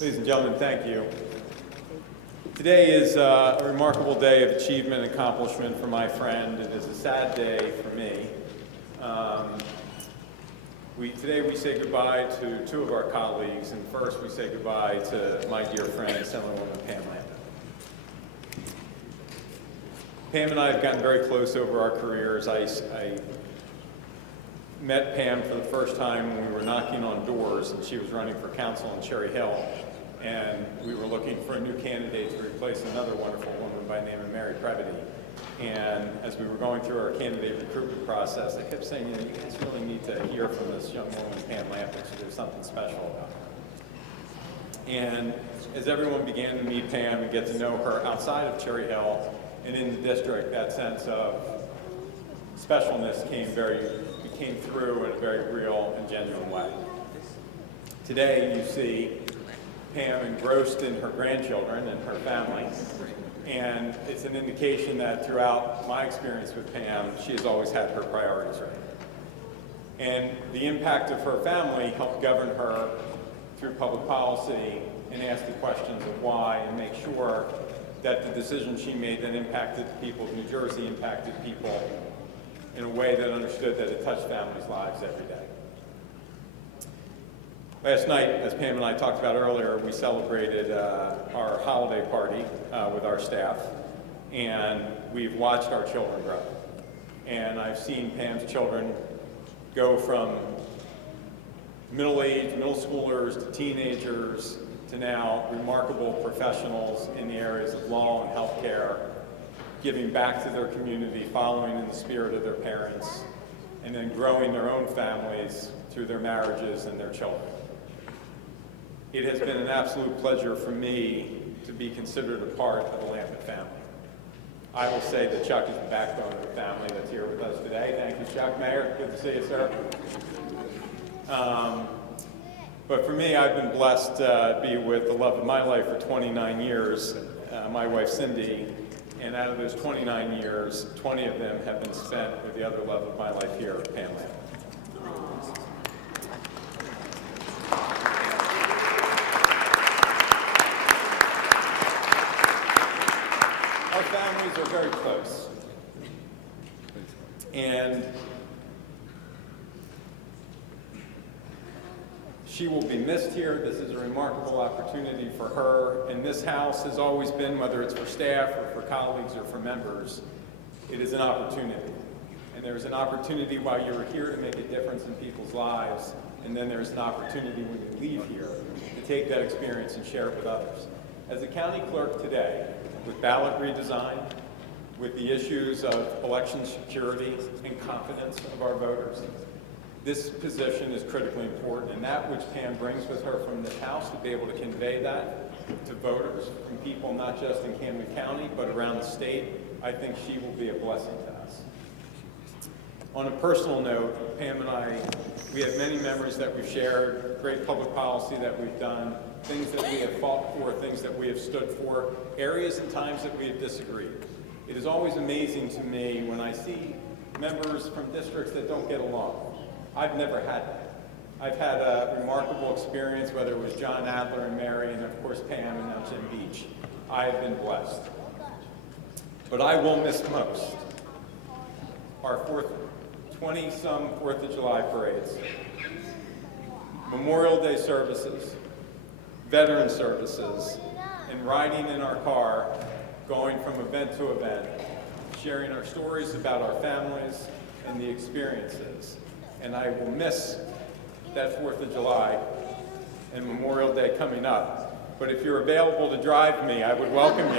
Ladies and gentlemen, thank you. Today is a remarkable day of achievement and accomplishment for my friend. It is a sad day for me. Today we say goodbye to two of our colleagues, and first we say goodbye to my dear friend, Assemblywoman Pamela Lampitt. Pam and I have gotten very close over our careers. I met Pam for the first time when we were knocking on doors, and she was running for council in Cherry Hill, and we were looking for a new candidate to replace another wonderful woman by the name of Mary Previty. And as we were going through our candidate recruitment process, I kept saying, you guys really need to hear from this young woman, Pam Lampitt. So there's something special about her. And as everyone began to meet Pam and get to know her outside of Cherry Hill and in the district, that sense of specialness came through in a very real and genuine way. Today, you see Pam engrossed in her grandchildren and her family, and it's an indication that throughout my experience with Pam, she has always had her priorities right. And the impact of her family helped govern her through public policy and ask the questions of why and make sure that the decisions she made that impacted the people of New Jersey impacted people in a way that understood that it touched families' lives every day. Last night, as Pam and I talked about earlier, we celebrated our holiday party with our staff, and we've watched our children grow. And I've seen Pam's children go from middle schoolers to teenagers to now remarkable professionals in the areas of law and healthcare, giving back to their community, following in the spirit of their parents, and then growing their own families through their marriages and their children. It has been an absolute pleasure for me to be considered a part of the Lampitt family. I will say that Chuck is the backbone of the family that's here with us today. Thank you, Chuck. Mayor, good to see you, sir. But for me, I've been blessed to be with the love of my life for 29 years, my wife, Cindy. And out of those 29 years, 20 of them have been spent with the other love of my life here, Pam Lampitt. Our families are very close. And she will be missed here. This is a remarkable opportunity for her. And this house has always been, whether it's for staff or for colleagues or for members, it is an opportunity. And there's an opportunity while you're here to make a difference in people's lives. And then there's an opportunity when you leave here to take that experience and share it with others. As a county clerk today, with ballot redesign, with the issues of election security and confidence of our voters, this position is critically important, and that which Pam brings with her from this house to be able to convey that to voters, from people not just in Camden County, but around the state, I think she will be a blessing to us. On a personal note, Pam and I, we have many memories that we've shared, great public policy that we've done, things that we have fought for, things that we have stood for, areas and times that we have disagreed. It is always amazing to me when I see members from districts that don't get along. I've never had that. I've had a remarkable experience, whether it was John Adler and Mary, and of course Pam and now Jim Beach. I have been blessed. But I will miss most our 20-some 4th of July parades, Memorial Day services, veteran services, and riding in our car, going from event to event, sharing our stories about our families and the experiences. And I will miss that 4th of July and Memorial Day coming up. But if you're available to drive me, I would welcome you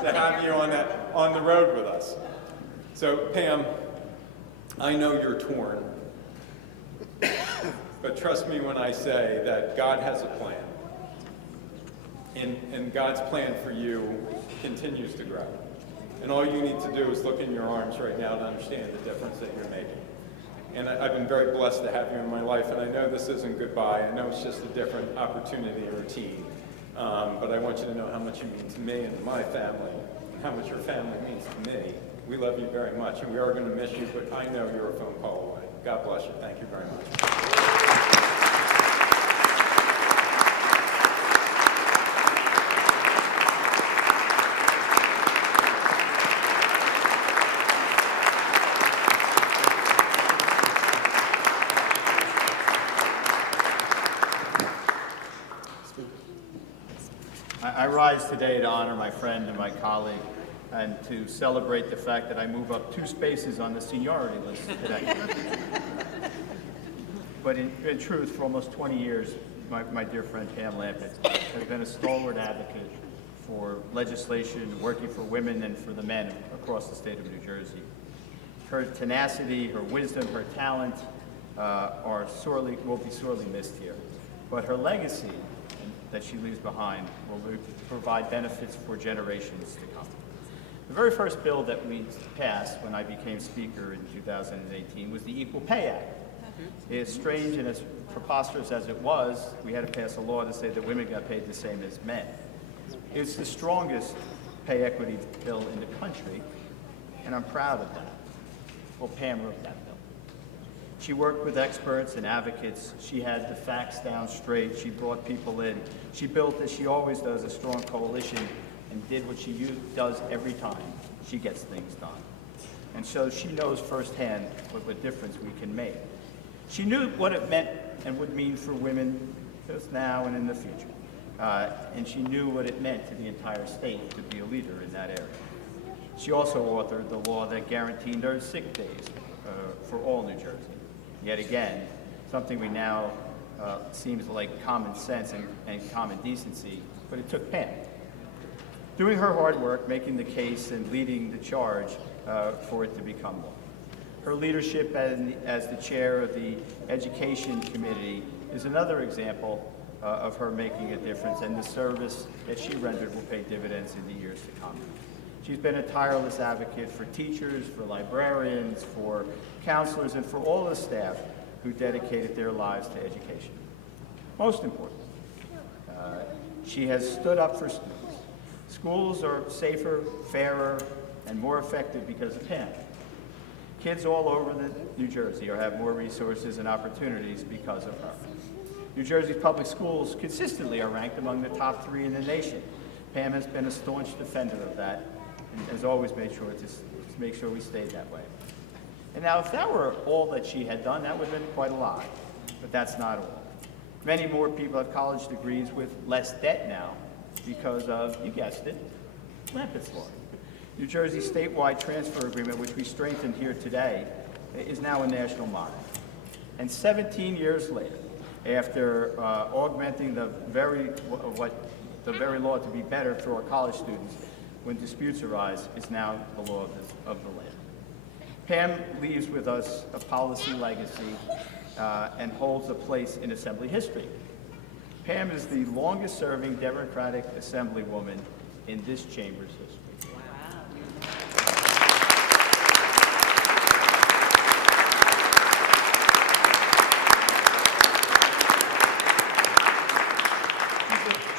to have you on the road with us. So Pam, I know you're torn, but trust me when I say that God has a plan. And God's plan for you continues to grow. And all you need to do is look in your arms right now to understand the difference that you're making. And I've been very blessed to have you in my life, and I know this isn't goodbye. I know it's just a different opportunity and routine. But I want you to know how much you mean to me and to my family, and how much your family means to me. We love you very much, and we are going to miss you, but I know you're a phone call away. God bless you. Thank you very much. I rise today to honor my friend and my colleague and to celebrate the fact that I move up 2 spaces on the seniority list today. But in truth, for almost 20 years, my dear friend Pamela Lampitt has been a stalwart advocate for legislation, working for women and for the men across the state of New Jersey. Her tenacity, her wisdom, her talent will be sorely missed here. But her legacy that she leaves behind will provide benefits for generations to come. The very first bill that we passed when I became Speaker in 2018 was the Equal Pay Act. As strange and as preposterous as it was, we had to pass a law to say that women got paid the same as men. It's the strongest pay equity bill in the country, and I'm proud of that. Well, Pam wrote that bill. She worked with experts and advocates. She had the facts down straight. She brought people in. She built, as she always does, a strong coalition and did what she does every time she gets things done. And so she knows firsthand what difference we can make. She knew what it meant and would mean for women both now and in the future. And she knew what it meant to the entire state to be a leader in that area. She also authored the law that guaranteed our sick days for all New Jersey. Yet again, something we now seems like common sense and common decency, but it took Pam. Doing her hard work, making the case and leading the charge for it to become law. Her leadership as the chair of the Education Committee is another example of her making a difference, and the service that she rendered will pay dividends in the years to come. She's been a tireless advocate for teachers, for librarians, for counselors, and for all the staff who dedicated their lives to education. Most important, she has stood up for students. Schools are safer, fairer, and more effective because of Pam. Kids all over New Jersey have more resources and opportunities because of her. New Jersey's public schools consistently are ranked among the top 3 in the nation. Pam has been a staunch defender of that and has always made sure to make sure we stayed that way. And now, if that were all that she had done, that would have been quite a lot. But that's not all. Many more people have college degrees with less debt now because of, you guessed it, Lampitt's law. New Jersey's statewide transfer agreement, which we strengthened here today, is now a national model. And 17 years later, after augmenting the very law to be better for our college students when disputes arise, is now the law of the land. Pam leaves with us a policy legacy and holds a place in Assembly history. Pam is the longest-serving Democratic Assemblywoman in this chamber's history.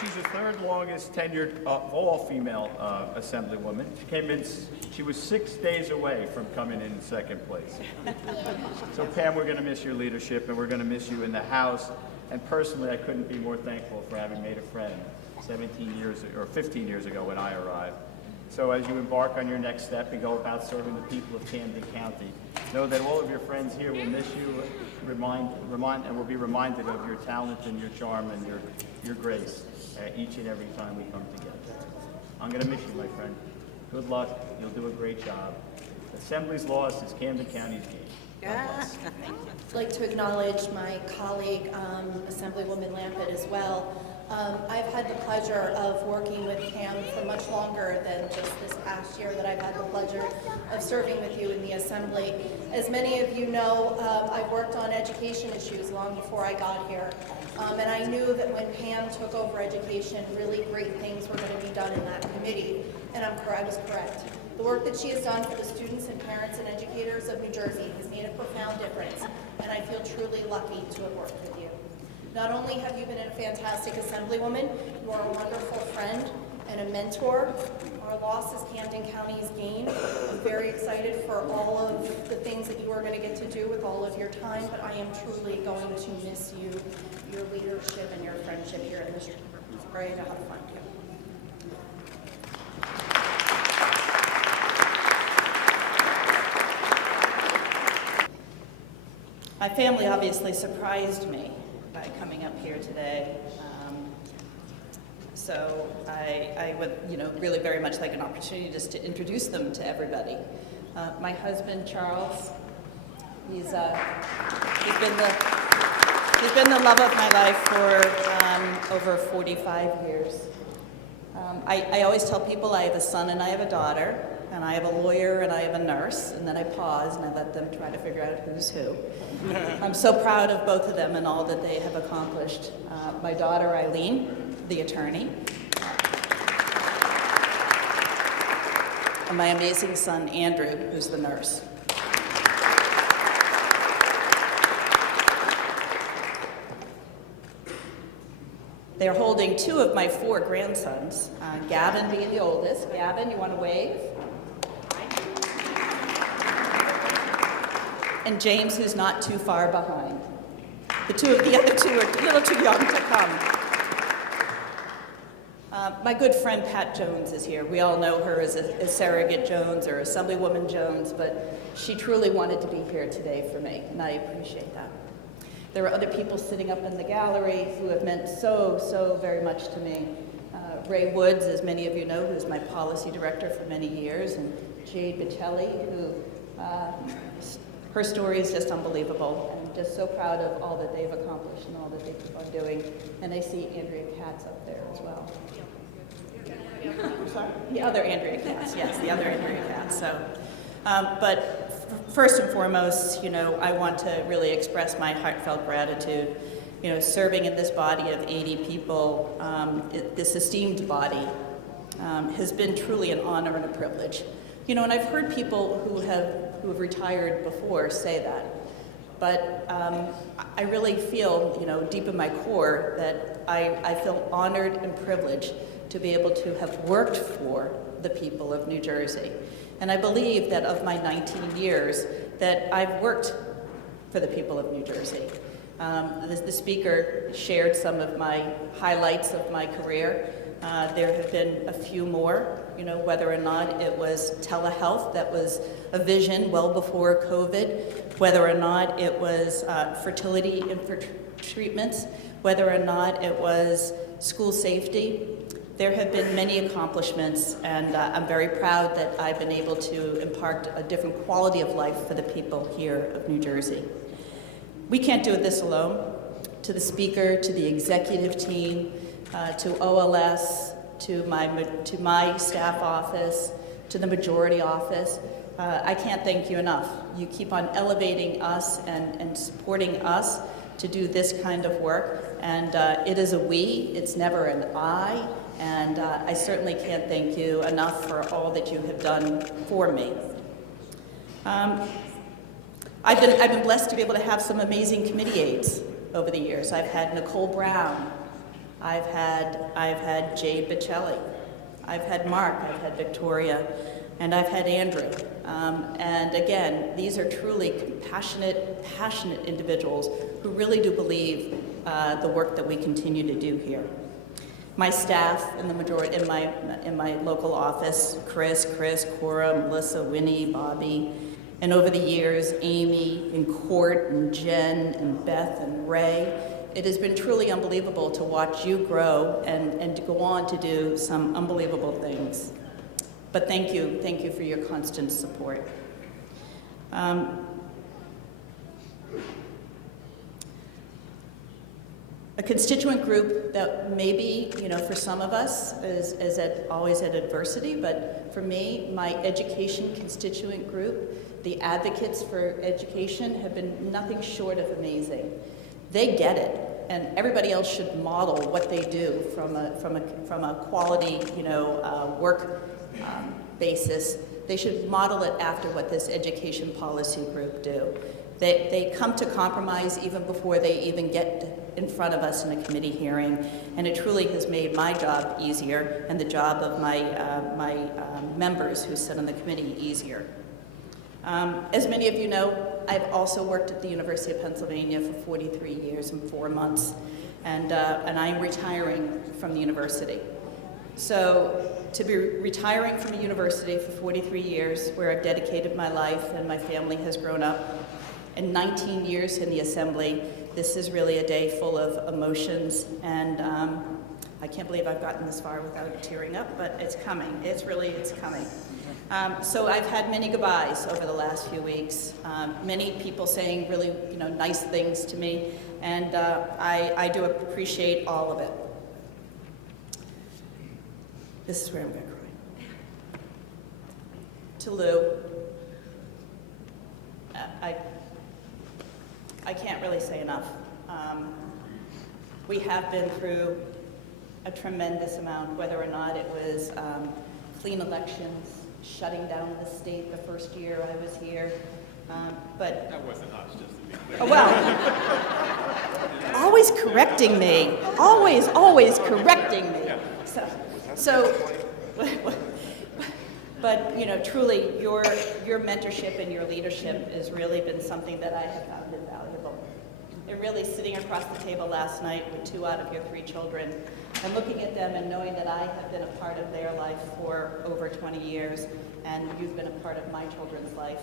She's the 3rd longest tenured all-female Assemblywoman. She was 6 days away from coming in 2nd place. So Pam, we're going to miss your leadership, and we're going to miss you in the House. And personally, I couldn't be more thankful for having made a friend 15 years ago when I arrived. So as you embark on your next step and go about serving the people of Camden County, know that all of your friends here will miss you, and will be reminded of your talent and your charm and your grace each and every time we come together. I'm going to miss you, my friend. Good luck. You'll do a great job. Assembly's loss is Camden County's gain. I'd like to acknowledge my colleague, Assemblywoman Lampitt, as well. I've had the pleasure of working with Pam for much longer than just this past year that I've had the pleasure of serving with you in the Assembly. As many of you know, I've worked on education issues long before I got here. And I knew that when Pam took over education, really great things were going to be done in that committee. And I was correct. The work that she has done for the students and parents and educators of New Jersey has made a profound difference, and I feel truly lucky to have worked with you. Not only have you been a fantastic Assemblywoman, you are a wonderful friend and a mentor. Our loss is Camden County's gain. I'm very excited for all of the things that you are going to get to do with all of your time, but I am truly going to miss you, your leadership, and your friendship here in this chamber. Sorry, I know how to find you. My family obviously surprised me by coming up here today. So I would, really very much like an opportunity just to introduce them to everybody. My husband, Charles, he's been the love of my life for over 45 years. I always tell people I have a son and I have a daughter, and I have a lawyer and I have a nurse, and then I pause and I let them try to figure out who's who. I'm so proud of both of them and all that they have accomplished. My daughter, Eileen, the attorney, and my amazing son, Andrew, who's the nurse. They're holding 2 of my 4 grandsons, Gavin being the oldest. Gavin, you want to wave? And James, who's not too far behind. The other two are a little too young to come. My good friend Pat Jones is here. We all know her as Surrogate Jones or Assemblywoman Jones, but she truly wanted to be here today for me, and I appreciate that. There are other people sitting up in the gallery who have meant so very much to me. Ray Woods, as many of you know, who's my policy director for many years, and Jade Bicelli, who her story is just unbelievable. I'm just so proud of all that they've accomplished and all that they keep on doing. And I see Andrea Katz up there as well. I'm sorry? The other Andrea Katz, yes, the other Andrea Katz. So, but first and foremost, I want to really express my heartfelt gratitude. Serving in this body of 80 people, this esteemed body, has been truly an honor and a privilege. And I've heard people who have retired before say that, but I really feel, deep in my core that I feel honored and privileged to be able to have worked for the people of New Jersey. And I believe that of my 19 years that I've worked for the people of New Jersey. The speaker shared some of my highlights of my career. There have been a few more, whether or not it was telehealth, that was a vision well before COVID, whether or not it was fertility treatments, whether or not it was school safety. There have been many accomplishments, and I'm very proud that I've been able to impart a different quality of life for the people here of New Jersey. We can't do this alone. To the speaker, to the executive team, to OLS, to my staff office, to the majority office, I can't thank you enough. You keep on elevating us and supporting us to do this kind of work, and it is a we, it's never an I, and I certainly can't thank you enough for all that you have done for me. I've been blessed to be able to have some amazing committee aides over the years. I've had Nicole Brown, I've had Jade Bicelli, I've had Mark, I've had Victoria, and I've had Andrew. And again, these are truly compassionate, passionate individuals who really do believe the work that we continue to do here. My staff in the majority, in my local office, Chris, Cora, Melissa, Winnie, Bobby, and over the years, Amy and Court and Jen and Beth and Ray. It has been truly unbelievable to watch you grow and to go on to do some unbelievable things. But thank you for your constant support. A constituent group that maybe, for some of us is always at adversity, but for me, my education constituent group, the advocates for education have been nothing short of amazing. They get it, and everybody else should model what they do from a quality, work basis. They should model it after what this education policy group do. They come to compromise even before they even get in front of us in a committee hearing, and it truly has made my job easier and the job of my members who sit on the committee easier. As many of you know, I've also worked at the University of Pennsylvania for 43 years and 4 months, and I'm retiring from the university. So to be retiring from a university for 43 years, where I've dedicated my life and my family has grown up, and 19 years in the Assembly, This is really a day full of emotions, and I can't believe I've gotten this far without tearing up, but it's coming. It's coming. So I've had many goodbyes over the last few weeks. Many people saying really, nice things to me, and I do appreciate all of it. This is where I'm going to cry. To Lou, I can't really say enough. We have been through a tremendous amount, whether or not it was clean elections, shutting down the state the first year I was here, but... That wasn't us, just to be clear. Oh, well, always correcting me, always correcting me. But truly, your mentorship and your leadership has really been something that I have found invaluable. And really sitting across the table last night with 2 out of your 3 children and looking at them and knowing that I have been a part of their life for over 20 years and you've been a part of my children's life.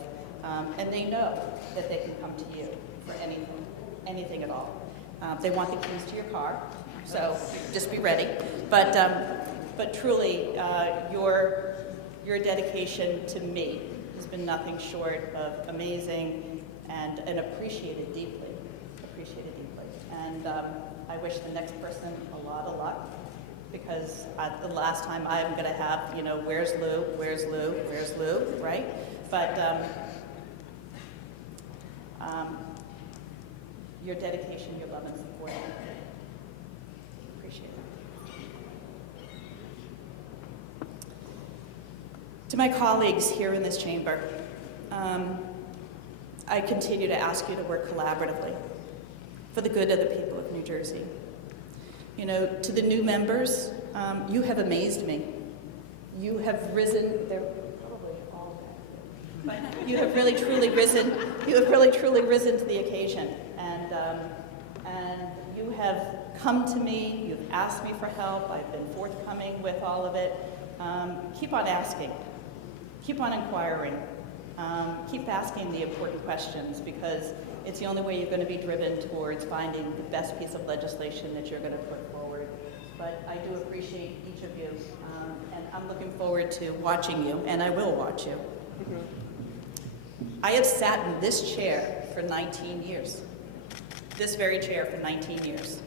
And they know that they can come to you for anything at all. They want the keys to your car, so just be ready. But truly, your dedication to me has been nothing short of amazing and appreciated deeply. And I wish the next person a lot of luck, because the last time I'm going to have, where's Lou, right? But your dedication, your love and support, appreciate it. To my colleagues here in this chamber, I continue to ask you to work collaboratively for the good of the people of New Jersey. To the new members, you have amazed me. You have risen, they're probably all back here, but you have really truly risen to the occasion. And you have come to me, you've asked me for help, I've been forthcoming with all of it. Keep on asking, keep on inquiring, keep asking the important questions, because it's the only way you're going to be driven towards finding the best piece of legislation that you're going to put forward. But I do appreciate each of you, and I'm looking forward to watching you, and I will watch you. I have sat in this chair for 19 years, this very chair for 19 years.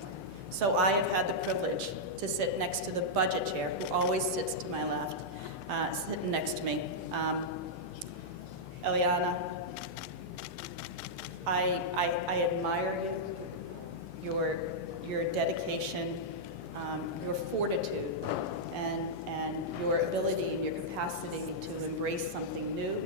So I have had the privilege to sit next to the budget chair, who always sits to my left, sitting next to me. Eliana, I admire you, your dedication, your fortitude, and your ability and your capacity to embrace something new.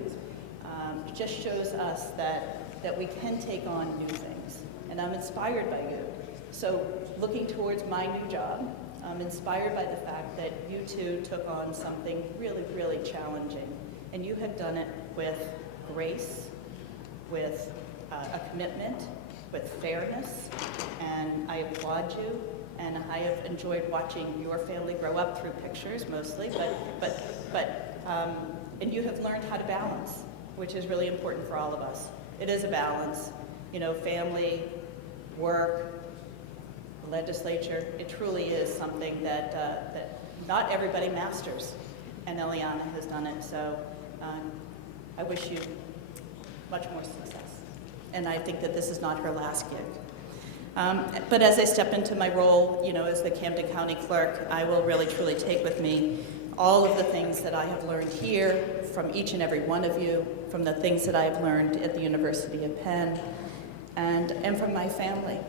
Just shows us that we can take on new things, and I'm inspired by you. So looking towards my new job, I'm inspired by the fact that you two took on something really, really challenging, and you have done it with grace, with a commitment, with fairness, and I applaud you, and I have enjoyed watching your family grow up through pictures mostly, and you have learned how to balance, which is really important for all of us. It is a balance, family, work, legislature. It truly is something that not everybody masters, and Eliana has done it, so I wish you much more success. And I think that this is not her last gig. But as I step into my role, as the Camden County Clerk, I will really truly take with me all of the things that I have learned here from each and every one of you, from the things that I've learned at the University of Penn, and from my family.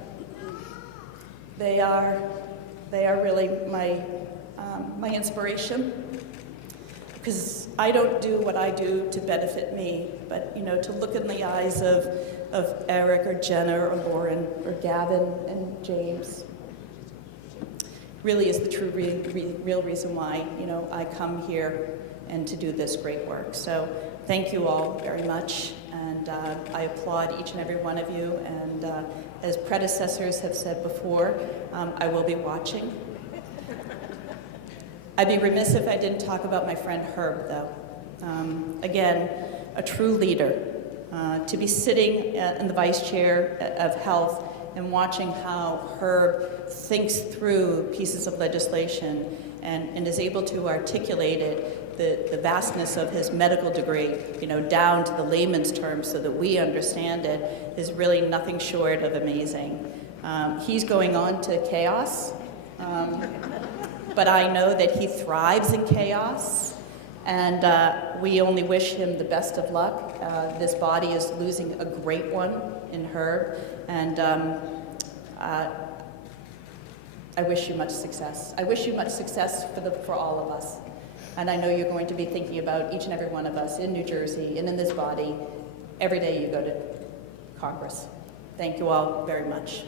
They are really my inspiration, because I don't do what I do to benefit me, but to look in the eyes of Eric or Jenna or Lauren or Gavin and James really is the true real reason why I come here and to do this great work. So thank you all very much, and I applaud each and every one of you, and as predecessors have said before, I will be watching. I'd be remiss if I didn't talk about my friend Herb, though. Again, a true leader. To be sitting in the vice chair of health and watching how Herb thinks through pieces of legislation and is able to articulate it, the vastness of his medical degree, down to the layman's terms so that we understand it, is really nothing short of amazing. He's going on to chaos, but I know that he thrives in chaos, and we only wish him the best of luck. This body is losing a great one in Herb, and I wish you much success. I wish you much success for all of us. And I know you're going to be thinking about each and every one of us in New Jersey and in this body every day you go to Congress. Thank you all very much.